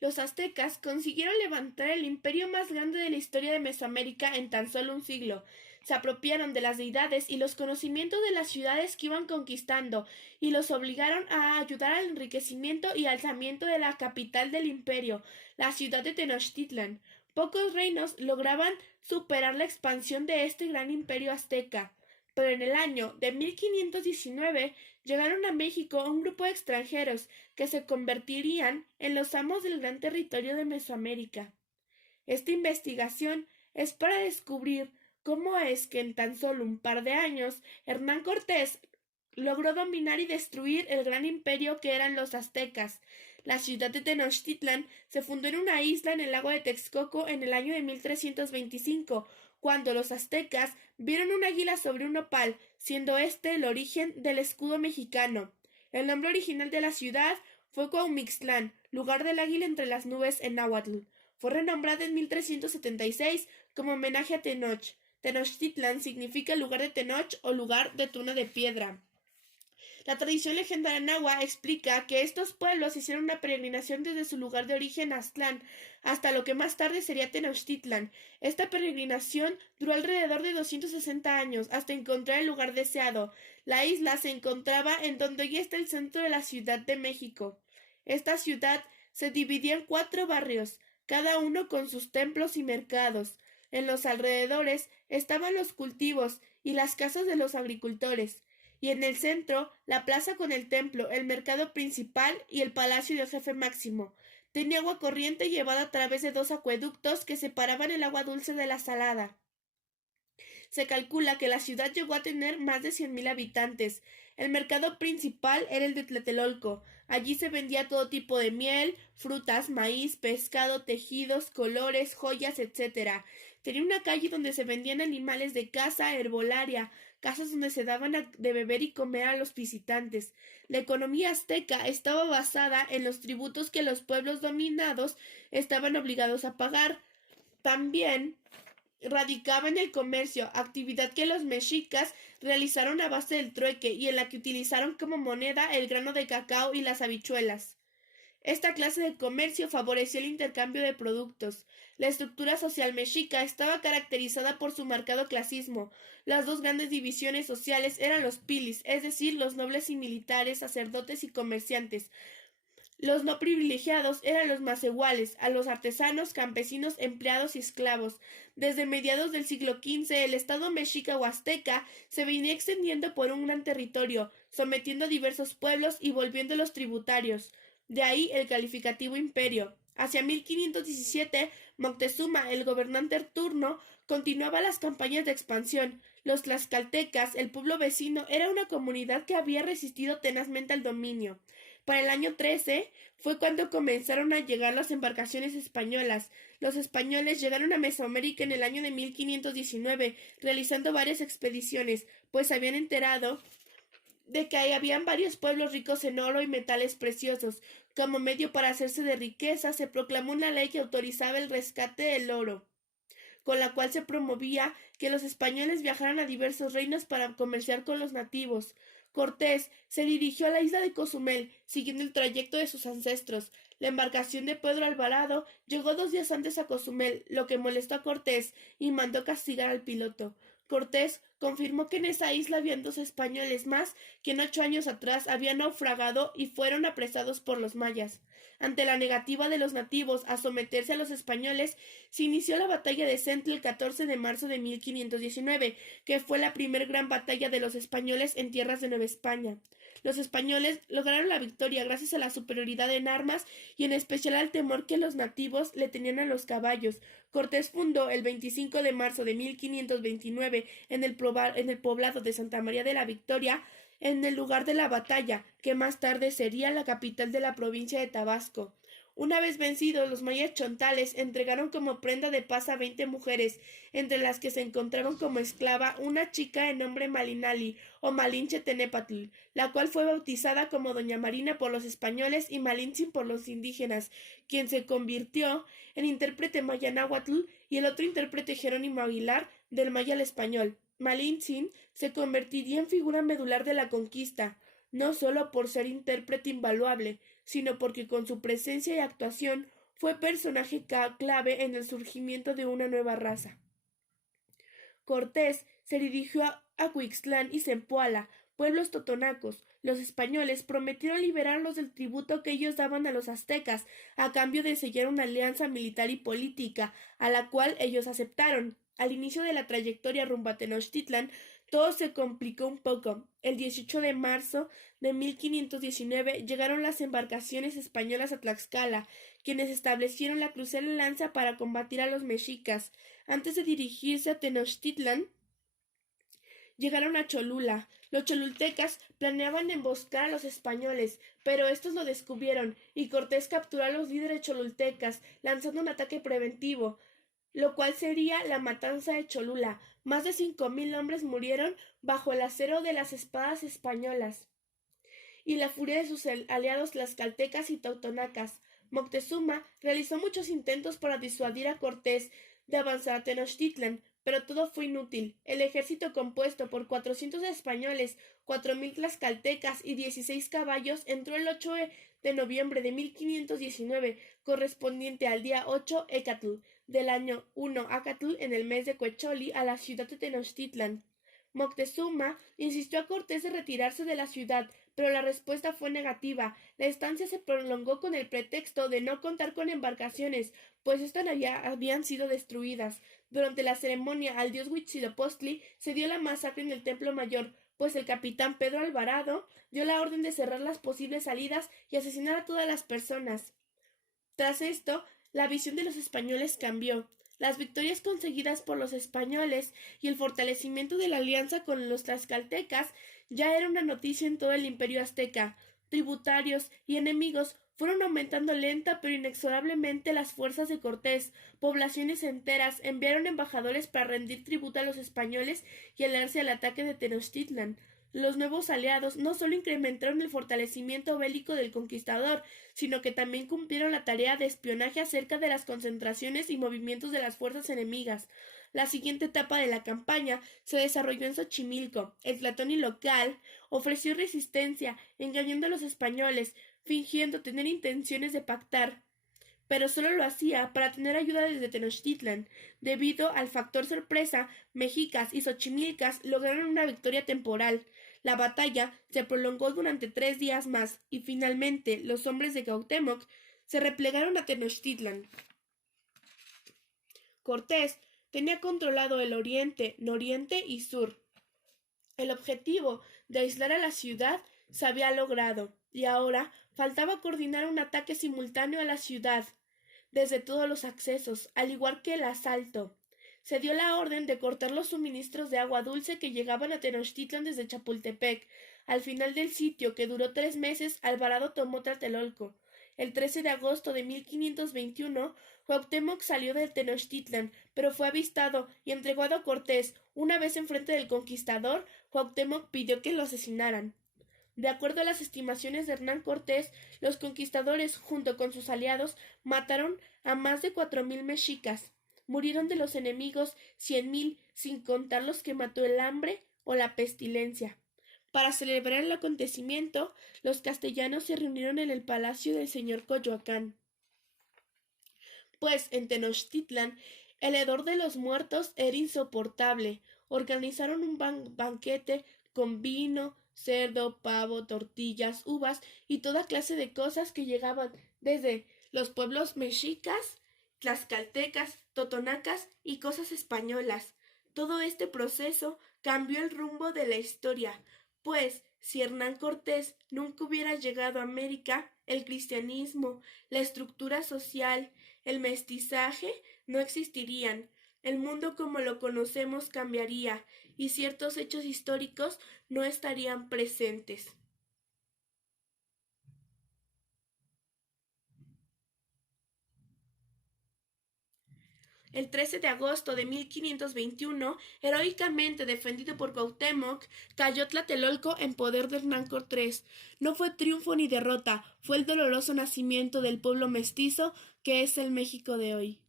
Los aztecas consiguieron levantar el imperio más grande de la historia de Mesoamérica en tan solo un siglo. Se apropiaron de las deidades y los conocimientos de las ciudades que iban conquistando y los obligaron a ayudar al enriquecimiento y alzamiento de la capital del imperio, la ciudad de Tenochtitlan. Pocos reinos lograban superar la expansión de este gran imperio azteca. Pero en el año de 1519 llegaron a México un grupo de extranjeros que se convertirían en los amos del gran territorio de Mesoamérica. Esta investigación es para descubrir cómo es que en tan solo un par de años Hernán Cortés logró dominar y destruir el gran imperio que eran los aztecas. La ciudad de Tenochtitlan se fundó en una isla en el lago de Texcoco en el año de 1325, cuando los aztecas vieron un águila sobre un nopal, siendo este el origen del escudo mexicano. El nombre original de la ciudad fue Cuaumixtlán, lugar del águila entre las nubes en náhuatl. Fue renombrada en 1376 como homenaje a Tenoch. Tenochtitlan significa lugar de Tenoch o lugar de tuna de piedra. La tradición legendaria nahua explica que estos pueblos hicieron una peregrinación desde su lugar de origen Aztlán hasta lo que más tarde sería Tenochtitlan. Esta peregrinación duró alrededor de 260 años hasta encontrar el lugar deseado. La isla se encontraba en donde hoy está el centro de la Ciudad de México. Esta ciudad se dividía en 4 barrios, cada uno con sus templos y mercados. En los alrededores estaban los cultivos y las casas de los agricultores, y en el centro la plaza con el templo, el mercado principal y el palacio del jefe máximo. Tenía agua corriente llevada a través de 2 acueductos que separaban el agua dulce de la salada. Se calcula que la ciudad llegó a tener más de 100,000 habitantes. El mercado principal era el de Tlatelolco. Allí se vendía todo tipo de miel, frutas, maíz, pescado, tejidos, colores, joyas, etc. Tenía una calle donde se vendían animales de caza, herbolaria, casas donde se daban de beber y comer a los visitantes. La economía azteca estaba basada en los tributos que los pueblos dominados estaban obligados a pagar. También radicaba en el comercio, actividad que los mexicas realizaron a base del trueque y en la que utilizaron como moneda el grano de cacao y las habichuelas. Esta clase de comercio favoreció el intercambio de productos. La estructura social mexica estaba caracterizada por su marcado clasismo. Las 2 grandes divisiones sociales eran los pilis, es decir, los nobles y militares, sacerdotes y comerciantes. Los no privilegiados eran los más iguales, a los artesanos, campesinos, empleados y esclavos. Desde mediados del siglo XV, el estado mexica o azteca se venía extendiendo por un gran territorio, sometiendo a diversos pueblos y volviéndolos tributarios. De ahí el calificativo imperio. Hacia 1517, Moctezuma, el gobernante en turno, continuaba las campañas de expansión. Los tlaxcaltecas, el pueblo vecino, era una comunidad que había resistido tenazmente al dominio. Para el año 13 fue cuando comenzaron a llegar las embarcaciones españolas. Los españoles llegaron a Mesoamérica en el año de 1519, realizando varias expediciones, pues se habían enterado de que habían varios pueblos ricos en oro y metales preciosos. Como medio para hacerse de riqueza, se proclamó una ley que autorizaba el rescate del oro, con la cual se promovía que los españoles viajaran a diversos reinos para comerciar con los nativos. Cortés se dirigió a la isla de Cozumel, siguiendo el trayecto de sus ancestros. La embarcación de Pedro Alvarado llegó 2 días antes a Cozumel, lo que molestó a Cortés y mandó castigar al piloto. Cortés confirmó que en esa isla habían 2 españoles más que en 8 años atrás habían naufragado y fueron apresados por los mayas. Ante la negativa de los nativos a someterse a los españoles, se inició la batalla de Centla el 14 de marzo de 1519, que fue la primer gran batalla de los españoles en tierras de Nueva España. Los españoles lograron la victoria gracias a la superioridad en armas y en especial al temor que los nativos le tenían a los caballos. Cortés fundó el 25 de marzo de 1529 en el poblado de Santa María de la Victoria, en el lugar de la batalla, que más tarde sería la capital de la provincia de Tabasco. Una vez vencidos, los mayas chontales entregaron como prenda de paz a 20 mujeres, entre las que se encontraban como esclava una chica de nombre Malinali o Malinche Tenepatl, la cual fue bautizada como Doña Marina por los españoles y Malintzin por los indígenas, quien se convirtió en intérprete maya náhuatl y el otro intérprete Jerónimo Aguilar del maya al español. Malintzin se convertiría en figura medular de la conquista, no solo por ser intérprete invaluable, sino porque con su presencia y actuación fue personaje clave en el surgimiento de una nueva raza. Cortés se dirigió a Acuixtlán y Zempoala, pueblos totonacos. Los españoles prometieron liberarlos del tributo que ellos daban a los aztecas, a cambio de sellar una alianza militar y política, a la cual ellos aceptaron. Al inicio de la trayectoria rumbo a Tenochtitlan, todo se complicó un poco. El 18 de marzo de 1519 llegaron las embarcaciones españolas a Tlaxcala, quienes establecieron la crucera lanza para combatir a los mexicas. Antes de dirigirse a Tenochtitlan, llegaron a Cholula. Los cholultecas planeaban emboscar a los españoles, pero estos lo descubrieron, y Cortés capturó a los líderes cholultecas, lanzando un ataque preventivo, lo cual sería la matanza de Cholula. Más de 5,000 hombres murieron bajo el acero de las espadas españolas y la furia de sus aliados tlaxcaltecas y teutonacas. Moctezuma realizó muchos intentos para disuadir a Cortés de avanzar a Tenochtitlan, pero todo fue inútil. El ejército, compuesto por 400 españoles, 4,000 tlaxcaltecas y 16 caballos, entró el 8 de noviembre de 1519, correspondiente al día 8 Ecatl del año 1 Acatl, en el mes de Cuecholi, a la ciudad de Tenochtitlan. Moctezuma insistió a Cortés de retirarse de la ciudad, pero la respuesta fue negativa. La estancia se prolongó con el pretexto de no contar con embarcaciones, pues estas habían sido destruidas. Durante la ceremonia al dios Huitzilopochtli se dio la masacre en el Templo Mayor, pues el capitán Pedro Alvarado dio la orden de cerrar las posibles salidas y asesinar a todas las personas. Tras esto, la visión de los españoles cambió. Las victorias conseguidas por los españoles y el fortalecimiento de la alianza con los tlaxcaltecas ya era una noticia en todo el imperio azteca. Tributarios y enemigos fueron aumentando lenta pero inexorablemente las fuerzas de Cortés. Poblaciones enteras enviaron embajadores para rendir tributo a los españoles y aliarse al ataque de Tenochtitlan. Los nuevos aliados no solo incrementaron el fortalecimiento bélico del conquistador, sino que también cumplieron la tarea de espionaje acerca de las concentraciones y movimientos de las fuerzas enemigas. La siguiente etapa de la campaña se desarrolló en Xochimilco. El Tlatoani local ofreció resistencia, engañando a los españoles, fingiendo tener intenciones de pactar, pero solo lo hacía para tener ayuda desde Tenochtitlan. Debido al factor sorpresa, mexicas y xochimilcas lograron una victoria temporal. La batalla se prolongó durante 3 días más, y finalmente los hombres de Cuauhtémoc se replegaron a Tenochtitlan. Cortés tenía controlado el oriente, noriente y sur. El objetivo de aislar a la ciudad se había logrado, y ahora faltaba coordinar un ataque simultáneo a la ciudad desde todos los accesos, al igual que el asalto. Se dio la orden de cortar los suministros de agua dulce que llegaban a Tenochtitlan desde Chapultepec. Al final del sitio, que duró 3 meses, Alvarado tomó Tlatelolco. El 13 de agosto de 1521, Cuauhtémoc salió de Tenochtitlan, pero fue avistado y entregado a Cortés. Una vez enfrente del conquistador, Cuauhtémoc pidió que lo asesinaran. De acuerdo a las estimaciones de Hernán Cortés, los conquistadores, junto con sus aliados, mataron a más de 4,000 mexicas. Murieron de los enemigos 100,000, sin contar los que mató el hambre o la pestilencia. Para celebrar el acontecimiento, los castellanos se reunieron en el palacio del señor Coyoacán. Pues en Tenochtitlan, el hedor de los muertos era insoportable. Organizaron un banquete con vino, cerdo, pavo, tortillas, uvas y toda clase de cosas que llegaban desde los pueblos mexicas, tlaxcaltecas, totonacas y cosas españolas. Todo este proceso cambió el rumbo de la historia, pues si Hernán Cortés nunca hubiera llegado a América, el cristianismo, la estructura social, el mestizaje no existirían. El mundo como lo conocemos cambiaría y ciertos hechos históricos no estarían presentes. El 13 de agosto de 1521, heroicamente defendido por Cuauhtémoc, cayó Tlatelolco en poder de Hernán Cortés. No fue triunfo ni derrota, fue el doloroso nacimiento del pueblo mestizo que es el México de hoy.